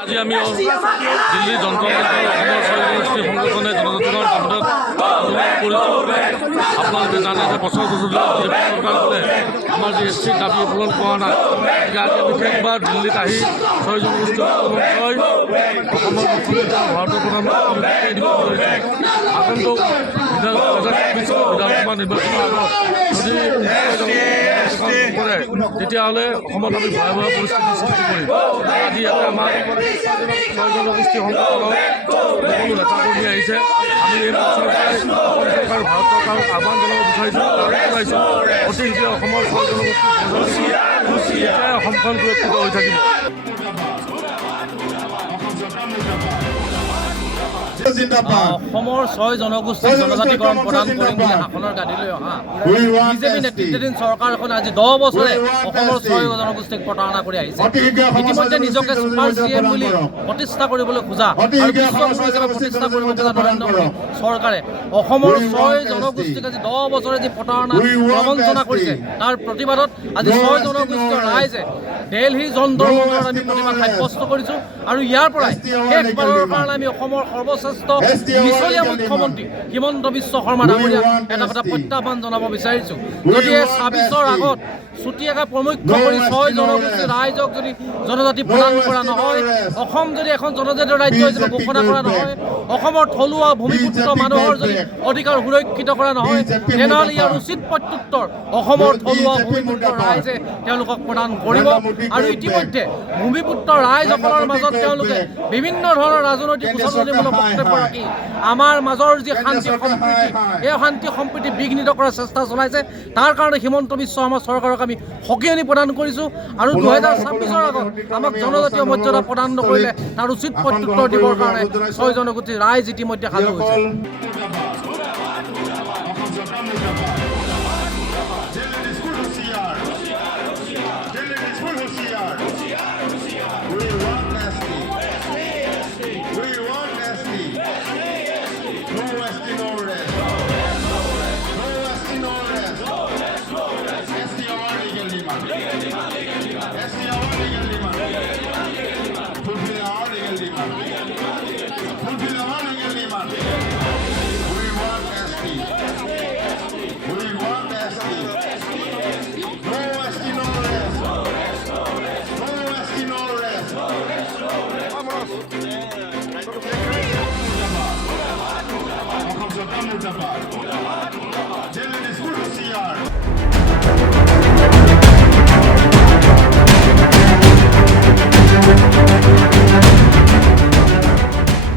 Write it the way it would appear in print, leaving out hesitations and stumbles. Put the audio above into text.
আজি আমি দিল্লী জনতাদল অসমৰ ছয় সংগঠনে জনজাতিকৰণ কামত আপোনালোকে জানে যে বছৰ চৰকাৰখনে আমাৰ যি এছ টি দাবী পূৰণ কৰা নাই গতিকে আজি বিশেষবাৰ দিল্লীত আহি ছয় জনগোষ্ঠী ছয় অসমৰ মুখ্যমন্ত্ৰী ভাৰতৰ প্ৰধানমন্ত্ৰী দিব ধৰিছে আগন্তুক বিধানসভা নিৰ্বাচনৰ আগত যদি কৰে তেতিয়াহ'লে অসমত আমি ভয়াৱহ পৰিস্থিতিৰ সৃষ্টি কৰিম। আজি ইয়াতে আমাৰ ছয় জনগোষ্ঠী সংগঠনৰ সকলো নেতাকৰ্মী আহিছে। আমি এই চৰকাৰ ভাৰত চৰকাৰক আহ্বান জনাব বিচাৰিছোঁ অতি শীঘ্ৰে অসমৰ ছয় জনগোষ্ঠী অসমখন সুৰক্ষিত হৈ থাকিব। অসমৰ ছয় জনগোষ্ঠীক জনজাতিকৰণ প্ৰদান কৰিম বুলি শাসনৰ গাদীলৈ অহা বিজেপি নেতৃত্বাধীন চৰকাৰখনে আজি 10 বছৰে অসমৰ ছয় জনগোষ্ঠীক প্ৰতাৰণা কৰি আহিছে। ইতিমধ্যে নিজকে ছুপাৰ CM বুলি প্ৰতিষ্ঠা কৰিবলৈ খোজা আৰু বিশ্বগুৰু হিচাপে প্ৰতিষ্ঠা কৰিব খোজা নৰেন্দ্ৰ মোদী চৰকাৰে অসমৰ ছয় জনগোষ্ঠীক আজি 10 বছৰে যি প্ৰতাৰণা প্ৰবঞ্চনা কৰিছে তাৰ প্ৰতিবাদত আজি ছয় জনগোষ্ঠীয় ৰাইজে দিল্লী যন্তৰ মন্দিৰত আমি প্ৰতিবাদ সাব্যস্ত কৰিছোঁ আৰু ইয়াৰ পৰাই শেষবাৰৰ কাৰণে আমি অসমৰ সৰ্বশ্ৰেষ্ঠ মিছলীয়া মুখ্যমন্ত্ৰী হিমন্ত বিশ্ব শৰ্মা ডাঙৰীয়াক এটা কথা প্ৰত্যাহ্বান জনাব বিচাৰিছোঁ। যদি 26ৰ আগত চুতীয়াকৈ প্ৰমুখ্য কৰি ছয় জনগোষ্ঠীৰ ৰাইজক যদি জনজাতি প্ৰদান কৰা নহয়, অসম যদি এখন জনজাতীয় ৰাজ্য হিচাপে ঘোষণা কৰা নহয়, অসমৰ থলুৱা ভূমিপুত্ৰ মানুহৰ যদি অধিকাৰ সুৰক্ষিত কৰা নহয়, তেনেহ'লে ইয়াৰ উচিত প্ৰত্যুত্তৰ অসমৰ থলুৱা ভূমিপুত্ৰ ৰাইজে তেওঁলোকক প্ৰদান কৰিব। আৰু ইতিমধ্যে ভূমিপুত্ৰ ৰাইজসকলৰ মাজত তেওঁলোকে বিভিন্ন ধৰণৰ ৰাজনৈতিক উচতনিমূলক বক্তব্য ৰাখি আমাৰ মাজৰ যি শান্তি সম্প্ৰীতি এই শান্তি সম্প্ৰীতি বিঘ্নিত কৰাৰ চেষ্টা চলাইছে। তাৰ কাৰণে হিমন্ত বিশ্ব শৰ্মা চৰকাৰক আমি সকিয়নি প্ৰদান কৰিছোঁ আৰু 2026ৰ আগত আমাক জনজাতীয় মৰ্যাদা প্ৰদান নকৰিলে তাৰ উচিত প্ৰত্যুত্তৰ দিবৰ কাৰণে ছয় জনগোষ্ঠীৰ ৰাইজ ইতিমধ্যে সাজু হৈছে। Mustafa.